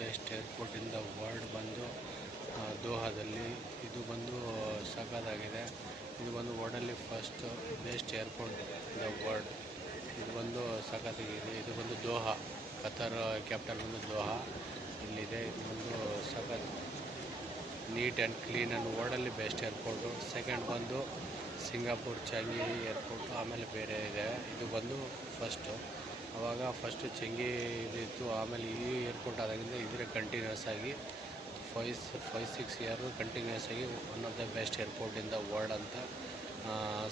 Best airport in the world ಬಂದು ದೋಹಾದಲ್ಲಿ. ಇದು ಬಂದು ಸಖತ್ತಾಗಿದೆ. ಇದು ಬಂದು ವರ್ಲ್ಡಲ್ಲಿ first best airport in the world. ಇದು ಬಂದು ಸಖತ್ತಾಗಿದೆ. ಇದು ಬಂದು ದೋಹಾ, ಕತಾರ್ ಕ್ಯಾಪಿಟಲ್ ಬಂದು ದೋಹಾ ಇಲ್ಲಿದೆ. ಇದು ಬಂದು ಸಖತ್ ನೀಟ್ ಆ್ಯಂಡ್ ಕ್ಲೀನ್ ಆ್ಯಂಡ್ ವರ್ಲ್ಡಲ್ಲಿ ಬೆಸ್ಟ್ ಏರ್ಪೋರ್ಟು. ಸೆಕೆಂಡ್ ಬಂದು ಸಿಂಗಾಪುರ್ ಚಂಗಿ ಏರ್ಪೋರ್ಟು, ಆಮೇಲೆ ಬೇರೆ ಇದೆ. ಇದು ಬಂದು ಫಸ್ಟು. ಆವಾಗ ಫಸ್ಟು ಚಂಗಿ ಇದಿತ್ತು, ಆಮೇಲೆ ಈ ಏರ್ಪೋರ್ಟ್ ಆದಾಗಿಂದ ಇದ್ರೆ ಕಂಟಿನ್ಯೂಸ್ ಆಗಿ 5-6 ಇಯರ್ ಕಂಟಿನ್ಯೂಸ್ ಆಗಿ one of the best airport in the world ಅಂತ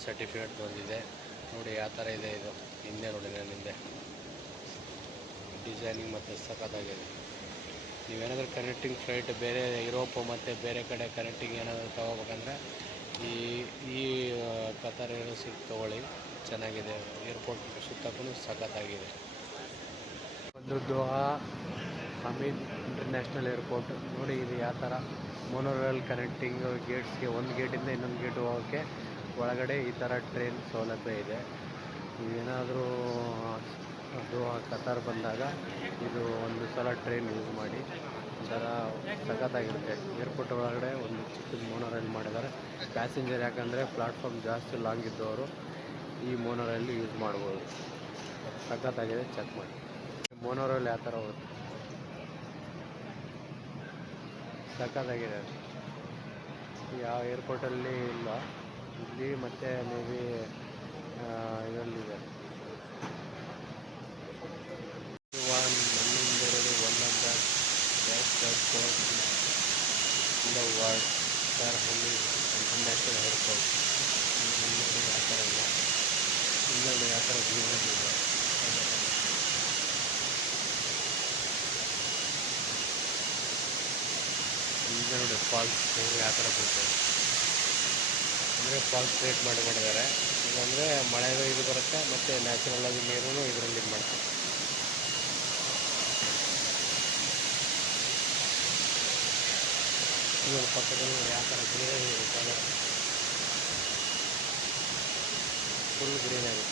ಸರ್ಟಿಫಿಕೇಟ್ ಬಂದಿದೆ. ನೋಡಿ ಯಾವ ಥರ ಇದೆ ಇದು. ಹಿಂದೆ ನೋಡಿ ನಾನು ಹಿಂದೆ ಡಿಸೈನಿಂಗ್ ಮತ್ತು ಸಖತ್ತಾಗಿದೆ. ನೀವೇನಾದರೂ ಕನೆಕ್ಟಿಂಗ್ ಫ್ಲೈಟ್ ಬೇರೆ ಯುರೋಪ್ ಮತ್ತು ಬೇರೆ ಕಡೆ ಕನೆಕ್ಟಿಂಗ್ ಏನಾದರೂ ತೊಗೋಬೇಕಂದ್ರೆ ಈ ಕತಾರ್ ಏರ್ವೇಸ್ ತೊಗೊಳ್ಳಿ, ಚೆನ್ನಾಗಿದೆ. ಏರ್ಪೋರ್ಟ್ ಸುತ್ತಕ್ಕೂ ಸಖತ್ತಾಗಿದೆ. ಒಂದು ದೋಹಾ ಹಮೀದ್ ಇಂಟರ್ನ್ಯಾಷನಲ್ ಏರ್ಪೋರ್ಟ್ ನೋಡಿ. ಇದು ಯಾವ ಥರ ಮೊನೋರೇಲ್ ಕನೆಕ್ಟಿಂಗ್ ಗೇಟ್ಸ್ಗೆ, ಒಂದು ಗೇಟಿಂದ ಇನ್ನೊಂದು ಗೇಟ್ ಹೋಗೋಕ್ಕೆ ಒಳಗಡೆ ಈ ಥರ ಟ್ರೈನ್ ಸೌಲಭ್ಯ ಇದೆ. ನೀವೇನಾದರೂ ದೋಹಾ ಕತಾರ್ ಬಂದಾಗ ಇದು ಒಂದು ಸಲ ಟ್ರೈನ್ ಯೂಸ್ ಮಾಡಿ, ಒಂಥರ ಸಖತ್ತಾಗಿರುತ್ತೆ. ಏರ್ಪೋರ್ಟ್ ಒಳಗಡೆ ಒಂದು ಚಿಕ್ಕದು ಮೊನೋರೈಲ್ ಮಾಡಿದ್ದಾರೆ. ಪ್ಯಾಸೆಂಜರ್ ಯಾಕಂದರೆ ಪ್ಲಾಟ್ಫಾರ್ಮ್ ಜಾಸ್ತಿ ಲಾಂಗ್ ಇದ್ದವರು ಈ ಮೊನೋರೈಲ್ ಯೂಸ್ ಮಾಡ್ಬೋದು. ಸಖತ್ತಾಗಿದೆ, ಚೆಕ್ ಮಾಡಿ. ಮೊನೋರೈಲ್ ಯಾವ ಥರ ಹೋಗುತ್ತೆ, ಸಖತ್ತಾಗಿದೆ. ಯಾವ ಏರ್ಪೋರ್ಟಲ್ಲಿ ಇಲ್ಲ, ಇಲ್ಲಿ ಮತ್ತು ಮೇ ಬಿ ಇದರಲ್ಲಿದೆ. ನಮ್ಮಿಂದೆರಡು one of the best airport in the world, Qatar Hamad international airport. ನೋಡಿ ಯಾವ ಥರ ಇದೆ, ಇನ್ನೊಂದು ಯಾವ ಥರ ಗ್ರೀನರಿ ಇದೆ. ಈಗ ನೋಡಿ ಫಾಲ್ಸ್ ಯಾವ ಥರ ಬರುತ್ತೆ ಅಂದರೆ ಫಾಲ್ಸ್ ಕ್ರಿಯೇಟ್ ಮಾಡಿದ್ದಾರೆ. ಇದಂದರೆ ಮಳೆಗೂ ಇದು ಬರುತ್ತೆ ಮತ್ತು ನ್ಯಾಚುರಲ್ ಆಗಿ ನೀರು ಇದರಲ್ಲಿ ಇದು ಮಾಡ್ತಾರೆ. ಇವಾಗ ಪಕ್ಕದಲ್ಲಿ ಯಾವ ಥರ ಗ್ರೀನರಿ ಇರುತ್ತೆ, ಫುಲ್ ಗ್ರೀನರಿ.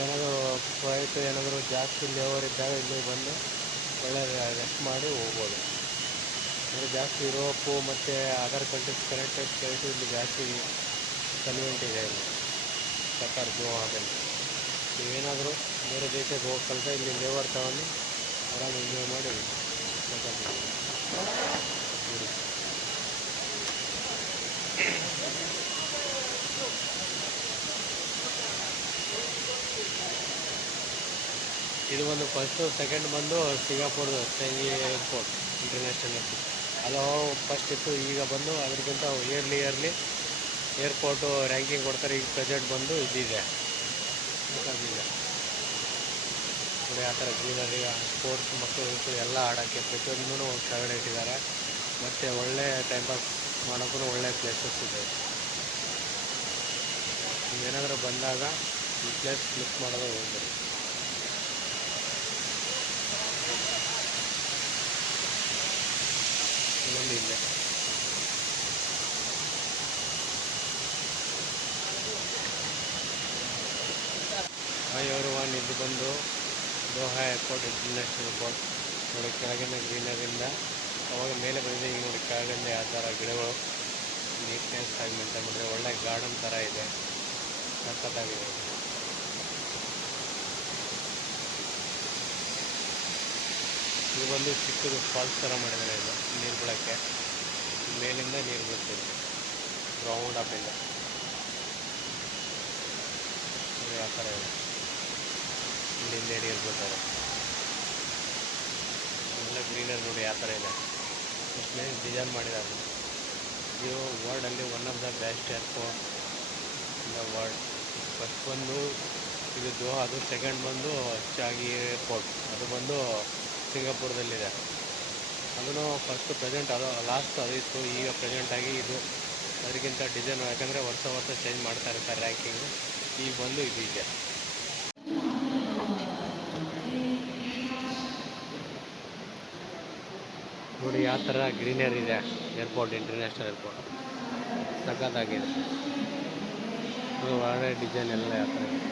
ಏನಾದರೂ ಫ್ಲೈಟ್ ಏನಾದರೂ ಜಾಸ್ತಿ ಲೇವರ್ ಇದ್ದಾಗ ಇಲ್ಲಿ ಬಂದು ಒಳ್ಳೆ ರೆಸ್ಟ್ ಮಾಡಿ ಹೋಗ್ಬೋದು. ಅಂದರೆ ಜಾಸ್ತಿ ಯುರೋಪು ಮತ್ತು ಅದರ್ ಕಂಟ್ರೀಸ್ ಕನೆಕ್ಟೆಡ್ ಫ್ಲೈಟು ಇಲ್ಲಿ ಜಾಸ್ತಿ ಕನ್ವೀನಿಯಂಟ್ ಇದೆ ಇಲ್ಲಿ ಕತಾರ್ ದೋಹಾದಲ್ಲಿ. ನೀವೇನಾದರೂ ಬೇರೆ ದೇಶಕ್ಕೆ ಹೋಗ್ಕಲ್ತ ಇಲ್ಲಿ ಲೇವರ್ ತಗೊಂಡು ಆರಾಮ ಎಂಜಾಯ್ ಮಾಡಿ ನೋಡಿ. ಇದು ಒಂದು ಫಸ್ಟು. ಸೆಕೆಂಡ್ ಬಂದು ಸಿಂಗಾಪುರ್ ಚಂಗಿ ಏರ್ಪೋರ್ಟ್ ಇಂಟರ್ನ್ಯಾಷನಲ್ ಏರ್ಪೋರ್ಟ್, ಅದು ಫಸ್ಟ್ ಇತ್ತು. ಈಗ ಬಂದು ಅದಕ್ಕಿಂತ ಇಯರ್ಲಿ ಏರ್ಪೋರ್ಟು ರ್ಯಾಂಕಿಂಗ್ ಕೊಡ್ತಾರೆ. ಈಗ ಪ್ರೆಸೆಂಟ್ ಬಂದು ಇದಿದೆ ನೋಡಿ ಆ ಥರ ಗ್ರೀನರಿ, ಸ್ಪೋರ್ಟ್ಸ್ ಮಕ್ಕಳು ಎಲ್ಲ ಆಡೋಕ್ಕೆ ಪ್ರತಿಯೊಂದೂ ಕೆಳಗಡೆ ಇಟ್ಟಿದ್ದಾರೆ. ಮತ್ತು ಒಳ್ಳೆ ಟೈಮ್ ಪಾಸ್ ಮಾಡೋಕ್ಕೂ ಒಳ್ಳೆ ಪ್ಲೇಸಸ್ ಇದೆ. ನೀವೇನಾದರೂ ಬಂದಾಗ ಈ ಪ್ಲೇಸ್ ಮಿಸ್ ಮಾಡೋದು ಹೋಗ್ಬೋದು. ಇನ್ನೊಂದು ಇಲ್ಲೇ ಎವ್ರಿವನ್, ಇದು ಬಂದು ದೋಹಾ ಏರ್ಪೋರ್ಟ್ ಇಂಟರ್ನ್ಯಾಷನಲ್ ಏರ್ಪೋರ್ಟ್. ನೋಡಿ ಕೆಳಗಿನ ಗ್ರೀನರಿಂದ ಅವಾಗ ಮೇಲೆ ಬಂದಿದೆ. ಈಗ ನೋಡಿ ಕೆಳಗಿಂದ ಯಾವ ಥರ ಗಿಡಗಳು ನೀಟ್ನೆಸ್ ಆಗಿ ಮೇಂಟೈನ್ ಮಾಡಿದ್ರೆ ಒಳ್ಳೆ ಗಾರ್ಡನ್ ಥರ ಇದೆ, ಸಖತ್ತಾಗಿದೆ. ಇದು ಬಂದು ಚಿಕ್ಕದು ಫಾಲ್ಸ್ ಥರ ಮಾಡಿದ್ದಾರೆ. ಇದು ನೀರು ಬಿಡೋಕ್ಕೆ, ಮೇಲಿಂದ ನೀರು ಬೀಳ್ತಿದೆ ರೌಂಡ್ ಅಪ್ಪಿಂದ. ಯಾವ ಥರ ಇದೆ, ಇಲ್ಲಿಂದ ನೀರು ಬೀಳ್ತಾರೆ. ಎಲ್ಲ ಗ್ರೀನರಿ ನೋಡಿ ಯಾವ ಥರ ಇದೆ, ಎಷ್ಟು ನೈಸ್ ಡಿಸೈನ್ ಮಾಡಿದ್ದಾರೆ. ಇದು ವರ್ಲ್ಡಲ್ಲಿ one of the best airport in the world. First ಬಂದು ಇದು ದೋಹಾ, ಅದು ಸೆಕೆಂಡ್ ಬಂದು ಚಾಗಿ ಏರ್ಪೋರ್ಟ್, ಅದು ಬಂದು ಸಿಂಗಾಪುರದಲ್ಲಿದೆ. ಅದನ್ನು ಫಸ್ಟು ಪ್ರೆಸೆಂಟ್ ಅದು ಲಾಸ್ಟ್ ಅದು ಇತ್ತು. ಈಗ ಪ್ರೆಸೆಂಟಾಗಿ ಇದು ಅದಕ್ಕಿಂತ ಡಿಸೈನ್, ಯಾಕಂದರೆ ವರ್ಷ ಚೇಂಜ್ ಮಾಡ್ತಾ ಇರ್ತಾರೆ ರ್ಯಾಂಕಿಂಗು. ಈಗ ಬಂದು ಇದು ಇದೆ. ನೋಡಿ ಯಾವ ಥರ ಗ್ರೀನರಿ ಇದೆ ಏರ್ಪೋರ್ಟ್, ಇಂಟರ್ನ್ಯಾಷನಲ್ ಏರ್ಪೋರ್ಟ್ ಸಖತ್ತಾಗಿದೆ. ಇದು ಒಳ್ಳೆ ಡಿಸೈನ್ ಎಲ್ಲ ಯಾವ ಥರ ಇದೆ.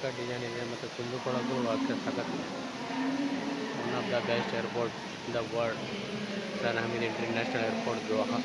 ಸಖತ್ ಡಿಸೈನ್ ಇದೆ ಮತ್ತು ಕುಂದುಕೊಳ್ಳೋದು ಸಖತ್ one of the best airport in the world sir Hamad international airport Doha.